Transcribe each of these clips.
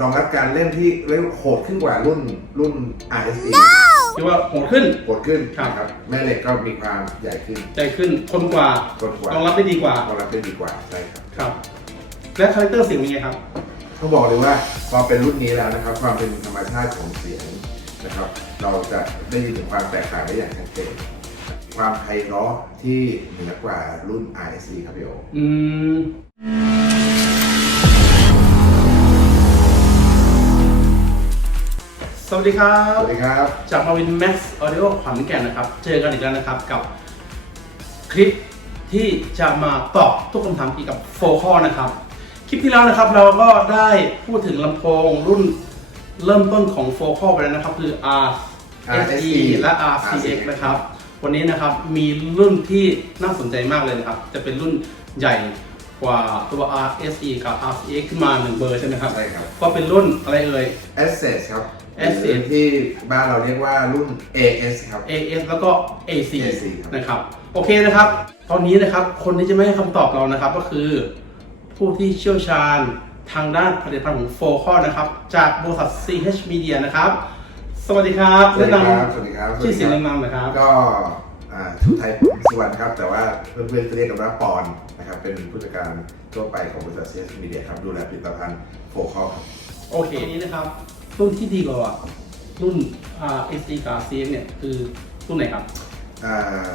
รองรับการเล่นที่เรียกว่าโหดขึ้นกว่ารุ่นรุ่น RSE คิดว่าโหดขึ้น โหดขึ้นครับ นะครับแม่เหล็กก็มีความใหญ่ขึ้นใจขึ้นทนกว่าทนกว่ารองรับได้ดีกว่า รองรับได้ดีกว่าใช่ครับ ครับ และคาแรคเตอร์เสียงเป็นไงครับ ต้องบอกเลยว่าพอเป็นรุ่นนี้แล้วนะครับ ความเป็นธรรมชาติของเสียงนะครับ เราจะได้ยินถึงความแตกต่างได้อย่างชัดเจนความไพเราะที่เหนือกว่ารุ่น RSE ครับพี่โอ อืม สวัสดีครัสบวัสดีครับ จากมาวินแม็กซ์ออดิโอขอนแก่นนะครับ เจอกันอีกแล้วนะครับกับคลิปที่จะมาตอบทุกคำถามเกี่ยวกับโฟคอนะครับ คลิปที่แล้วนะครับเราก็ได้พูดถึงลำโพงรุ่นเริ่มต้นของโฟคอไปแล้วนะครับ คือ R SE และ RCX นะครับ วันนี้นะครับมีรุ่นที่น่าสนใจมากเลยนะครับ จะเป็นรุ่นใหญ่กว่าตัว RSE กับ RCX ขึ้นมาหนึ่งเบอร์ใช่ไหมครับ ใช่ครับ ก็เป็นรุ่นอะไรเอ่ย Access ครับ Access ที่บ้านเราเรียกว่ารุ่น AS ครับ AS แล้วก็ AC AC ครับ นะครับ โอเคนะครับ ตอนนี้นะครับ คนที่จะไม่ให้คำตอบเรานะครับ ก็คือ ผู้ที่เชี่ยวชาญทางด้านผลิตภัณฑ์ของโฟคอนะครับ จากบริษัท CH Media นะครับ สวัสดีครับสวัสดีแนะครับ สวัสดีครับนำชื่อเสียงเรียงนามหนะครับ ก็อ่าชูไทยผมสุวรรณครับ แต่ว่าเพื่อนๆจะเรียกกันว่าปอนนะครับ เป็นผู้จัดการทั่วไปของบริษัท CS Media ครับ ดูแลผลิตภัณฑ์โฟคอลครับโอเคอันนี้นะครับ รุ่นที่ดีกว่ารุ่น RSE กับ RCX เนี่ยคือรุ่นไหนครับ อ่า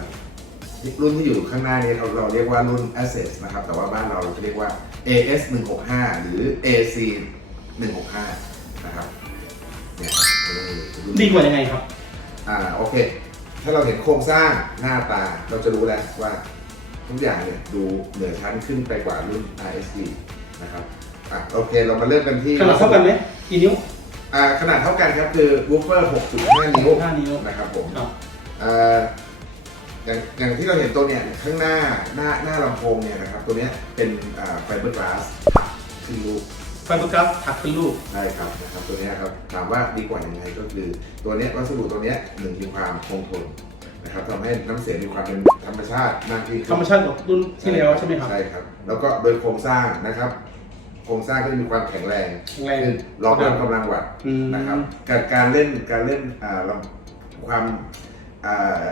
รุ่นที่อยู่ข้างหน้านี้เราเราเรียกว่ารุ่น Access นะครับ แต่ว่าบ้านเราเราจะเรียกว่า AS 165หรือ AC 165นะครับเนี่ยนี่รุ่น ดีกว่ายังไงครับ อ่าโอเค ถ้าเราเห็นโครงสร้างหน้าตาเราจะรู้แล้วว่าทุกอย่างเนี่ยดูเหนือชั้นขึ้นไปกว่ารุ่น RSD นะครับอะโอเคเรามาเริ่มกันที่ขนาดเท่ากันไหมกี่นิ้ว อ่าขนาดเท่ากันครับคือวูฟเฟอร์ 6.5 นิ้ว5นิ้วนะครับผมครับ อ่าอย่างอย่างที่เราเห็นตัวเนี่ยข้างหน้าหน้าหน้าลำโพงเนี่ยนะครับตัวเนี้ยเป็นไฟเบอร์กลาสคือรูป ไฟเบอร์กราฟถักเป็นรูปใช่ครับนะครับตัวเนี้ยครับถามว่าดีกว่ายังไงก็คือตัวเนี้ยวัสดุตัวเนี้ยหนึ่งมีความคงทนนะครับทำให้น้ำเสียงมีความเป็นธรรมชาติมากยิ่งขึ้นธรรมชาติกว่ารุ่นที่แล้วใช่ไหมครับ ใช่ครับ แล้วก็โดยโครงสร้างนะครับ โครงสร้างก็จะมีความแข็งแรงแข็งแรงขึ้นรองรับกำลังวัตต์อืม นะครับการการเล่นการเล่นอ่าลำความอ่า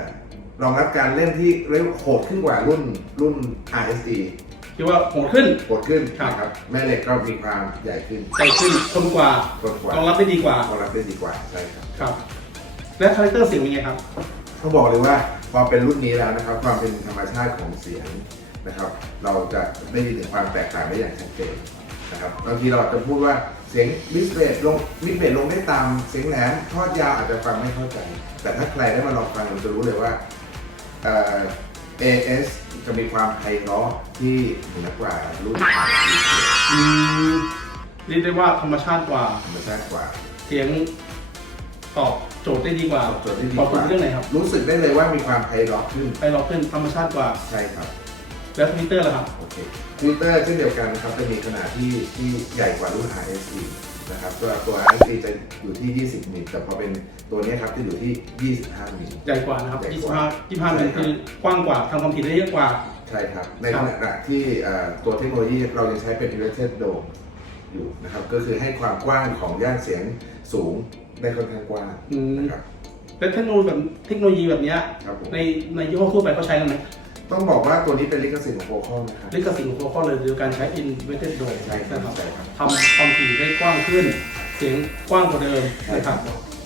รองรับการเล่นที่เรียกว่าโหดขึ้นกว่ารุ่นรุ่น RSD คิดว่าโหดขึ้น โหดขึ้นครับ นะครับแม่เหล็กก็มีความใหญ่ขึ้นใจขึ้นทนกว่าทนกว่ารองรับได้ดีกว่ารองรับได้ดีกว่าใช่ครับ ครับ และคาแรคเตอร์เสียงเป็นไงครับ ต้องบอกเลยว่าพอเป็นรุ่นนี้แล้วนะครับ ความเป็นธรรมชาติของเสียงนะครับ เราจะได้ยินถึงความแตกต่างได้อย่างชัดเจน นะครับบางทีเราอาจจะพูดว่าเสียงมิสเบสลงมิสเบสลงได้ตามเสียงแหลมทอดยาวอาจจะฟังไม่เข้าใจ แต่ถ้าใครได้มาลองฟังเราจะรู้เลยว่าเอ่อ AS จะมีความไพเราะที่เหนือกว่ารุ่น RC อืมเรียกได้ว่าธรรมชาติกว่า ธรรมชาติกว่า เสียงตอบโจทย์ได้ดีกว่าตอบโจทย์ได้ดีตอบกโจทว่าย์เรื่องไหนครับ รู้สึกได้เลยว่ามีความไพเราะขึ้นไปรอขึ้นธรรมชาติกว่า ใช่ครับ แล้วทวิตเตอร์ล่ะครับ โอเคทวิตเตอร์เช่นเดียวกันนะครับจะมีขนาดที่ที่ใหญ่กว่ารุ่น RSE นะครับตัวตัว RSE จะอยู่ที่ 20มิลแต่พอเป็นตัวเนี้ยครับจะอยู่ที่ 25มิล ใหญ่กว่านะครับใหญ่กว่า25 25มิลคือกว้างกว่าทำความถี่ได้เยอะกว่า ใช่ครับ ในครัขบณะที่เอ่อตัวเทคโนโลยีเรายังใช้เป็น inverted dome อยู่นะครับก็คือให้ความกว้างของย่านเสียงสูงได้ค่อนข้างกว้างอืม นะครับ และเทคโนโลยีแบบเทคโนโลยีแบบเนี้ยครับผม ในในยี่ห้อทั่วไปเขาใช้กันไหม ต้องบอกว่าตัวนี้เป็นลิขสิทธิ์ของโฟคอลนะครับ ลิขสิทธิ์ของโฟคอเลยคือการใช้ inverted dome ใช่ครับนะครับใช่ครับ ทำความถี่ได้กว้างขึ้น เสียงกว้างกว่าเดิมนะครับ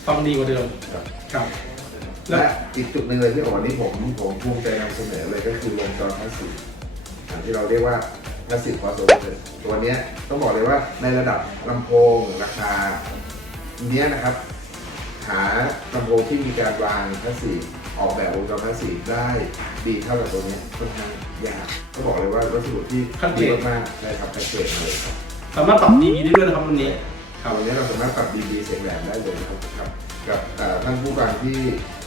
ฟังดีกว่าเดิมครับ ครับ และและอีกจุดหนึ่งเลยที่วันนี้ผมผมภูมิใจนำเสนอเลยก็คือวงจรพลาสติกอย่างที่เราเรียกว่าพลาสติกคอสโอเวอร์ตัวเนี้ยต้องบอกเลยว่าในระดับลำโพงราคาเนี้ยนะครับ หาลำโพงที่มีการวางพลาสติก ออกแบบวงจรพลาสติกได้ดีเท่ากับตัวเนี้ยค่อนข้างยากต้องบอกเลยว่าวัสดุที่ขั้นเทดีพมากๆใช่ครับขั้นเทพเลยครับสามารถปรับ dB ได้ด้วยนะครับรุ่นนี้ครับวันนี้เราสามารถปรับ dB เสียงแหลมได้เลยนะครับครับกับเอ่อท่านผู้ฟังที่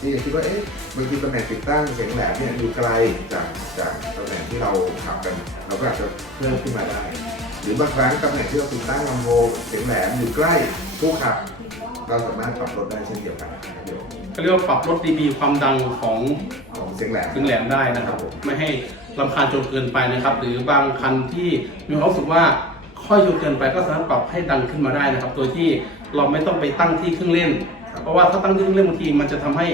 ที่คิดว่าเอ๊ะบางทีตำแหน่งติดตั้งเสียงแหลมเนี่ยอยู่ไกลจากจากตำแหน่งที่เราขับกัน เราก็อาจจะเพิ่มขึ้นมาได้ หรือบางครั้งตำแหน่งที่เราติดตั้งลำโพงเสียงแหลมอยู่ใกล้ผู้ขับ เราสามารถปรับลดได้เช่นเดียวกันนะครับเดี๋ยวเขาเรียกว่าปรับลด dB ความดังของของเสียงแหลม ถึงแหลมได้นะครับผม ไม่ให้ลำคาญจนเกินไปนะครับ หรือบางคันที่มีความรู้สึกว่าขค่อยจนเกินไปก็สามารถปรับให้ดังขึ้นมาได้นะครับ โดยที่เราไม่ต้องไปตั้งที่เครื่องเล่น เพราะว่าถ้าตั้งที่เครื่องเล่นบางทีมันจะทำให้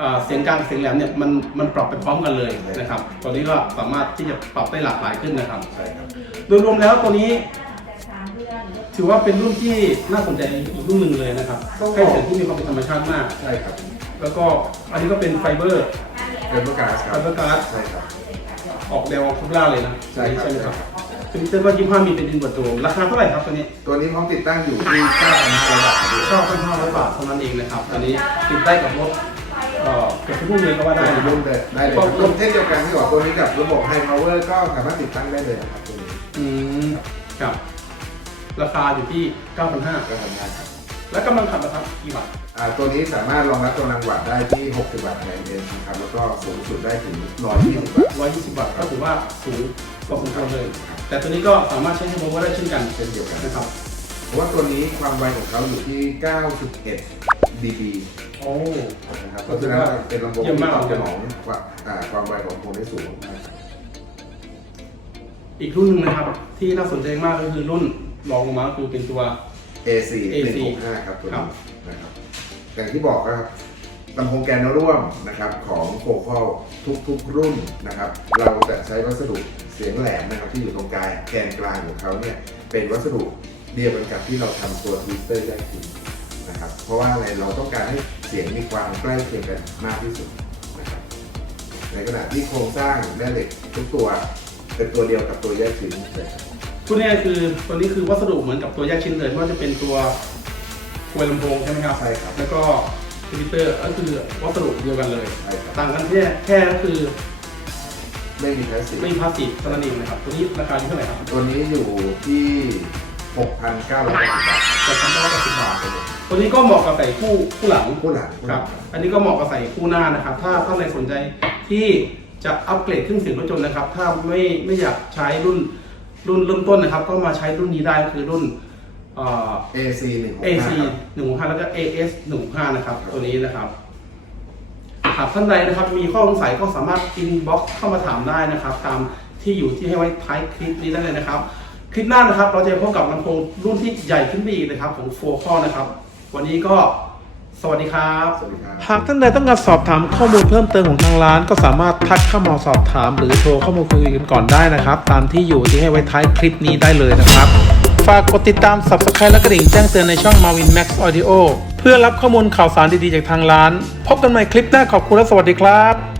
อ่าเสียงกลางเสียงแหลมเนี่ยมันมันปรับไปพร้อมกันเลยนะครับตัวนี้ก็สามารถที่จะปรับได้หลากหลายขึ้นนะครับ ใช่ครับ โดยรวมแล้วตัวนี้ ถือว่าเป็นรุ่นที่น่าสนใจอีกรุ่นหนึ่งเลยนะครับให้เสียงที่มีความเป็นธรรมชาติมาก ใช่ครับแล้วก็อันนี้ก็เป็นไฟเบอร์เป็นประกาศคไฟรับเบอร์การ์ดใช่ครับ ออกแนวคุบล่าเลยนะใช่ครับ ไหมครับเป็นเตอร์ว่ายี่ห้ามีเป็นดินบดโดมราคาเท่าไหร่ครับตัวนี้ ตัวนี้พร้อมติดตั้งอยู่ที่9,500บาทครับชอบพันห้าร้อยบาทเท่านั้นเองนะครับ ตอนนี้ติดได้กับรถเอ่อเกือบทุกรุ่นเลยก็ว่าได้ได้นะครุ่รับนเลยได้เลยครับรุ่นเช่นเดียวกันที่บอกตัวนี้กับระบบ High Power ก็สามารถติดตั้งได้เลยนะครับตัวนี้อืมครับ ราคาอยู่ที่ 9,500ก็ทำงานครับ แล้วกำลังขับนะครับกี่วัตต์อ่าตัวนี้สามารถรองรับกำลังวัตต์ได้ที่ 60 วัตต์แรงเอ็นนะครับ แล้วก็สูงสุดได้ถึง 120 วัตต์120 วัตต์ก็ถือว่าสูงพอสมควรเลย แต่ตัวนี้ก็สามารถใช้ให้โบว์ได้เช่นกันเช่นเดียวกันนะครับเพราะว่าตัวนี้ความไวของเขาอยู่ที่ 91 dB โอ้นะครับเพราะฉะนั้นเป็นลำโพงเยี่ยมที่มากตอบสนองว่าอ่าความไวของลำโพงได้สูงนะครับอีกรุ่นหนึงนะครับ ที่น่าสนใจมากก็คือรุ่น รองลงมาก็คือเป็นตัว AC AC 165ครับตัวครันี้บนะครับอย่างที่บอกครับลำโพงแกนร่วมนะครับของโฟคอลทุกๆรุ่นนะครับ เราจะใช้วัสดุเสียงแหลมนะครับที่อยู่ตรงกลางแกนกลางของเขาเนี่ยเป็นวัสดุเดียวกันกับที่เราทำตัวทวิตเตอร์ได้ทีนะครับเพราะว่าอะไรเราต้องการให้เสียงมีความใกล้เคียงกันมากที่สุดนะครับในขณะที่โครงสร้างแม่เหล็กทุกตัวเป็นตัวเดียวกับตัวแยกชิ้นเลยครับ ตัวนี้คือตัวนี้คือวัสดุเหมือนกับตัวแยกชิ้นเลยไม่ว่าจะเป็นตัวควยลำโพงใช่ไหมครับ ใช่ครับ แล้วก็ทวิตเตอร์ก็คือวัสดุเดียวกันเลย ใช่ครับต่างกันแค่แค่ก็คือไม่มีพลาสติกไม่มีพลาสติกเท่านั้นเองนะครับ ตัวนี้ราคาอยู่เท่าไหร่ครับตัวนี้อยู่ที่ 6,900บาทแต่พันเก้าร้อยสิบบาทตัวนี้ก็เหมาะกับใส่คู่คู่หลัง ผู้หลังผู้คหรัลับ งอันนี้ก็เหมาะกับใส่คู่หน้านะครับ ถ้าท่านใดสนใจที่จะอัปเกรดเครื่องเสียงรถยนต์นะครับ ถ้าไม่ไม่อยากใช้รุ่น รุ่นเริ่มต้นนะครับ ก็มาใช้รุ่นนี้ได้คือรุ่นเอ่อ AC 165 AC ครับ165แล้วก็ AS 165นะครับ ตัวนี้นะครับหากท่านใดนะครับมีข้อสงสัยก็สามารถอินบ็อกเข้ามาถามได้นะครับ ตามที่อยู่ที่ให้ไว้ท้ายคลิปนี้ได้เลยนะครับ คลิปหน้านะครับ เราจะพบกับลำโพงรุ่นที่ใหญ่ขึ้นไปอีกนะครับของโฟคอนะครับ วันนี้ก็สวัสดีครับ สวัสดีครับ หากท่านใดต้องการสอบถามข้อมูลเพิ่มเติมของทางร้าน ก็สามารถทักเข้ามาสอบถาม หรือโทรเข้ามาคุยกันก่อนได้นะครับ ตามที่อยู่ที่ให้ไว้ท้ายคลิปนี้ได้เลยนะครับ ฝากกดติดตาม Subscribe และกระดิ่งแจ้งเตือนในช่อง Marvin Max Audio เพื่อรับข้อมูลข่าวสารดีๆจากทางร้าน พบกันใหม่คลิปหน้าขอบคุณและสวัสดีครับ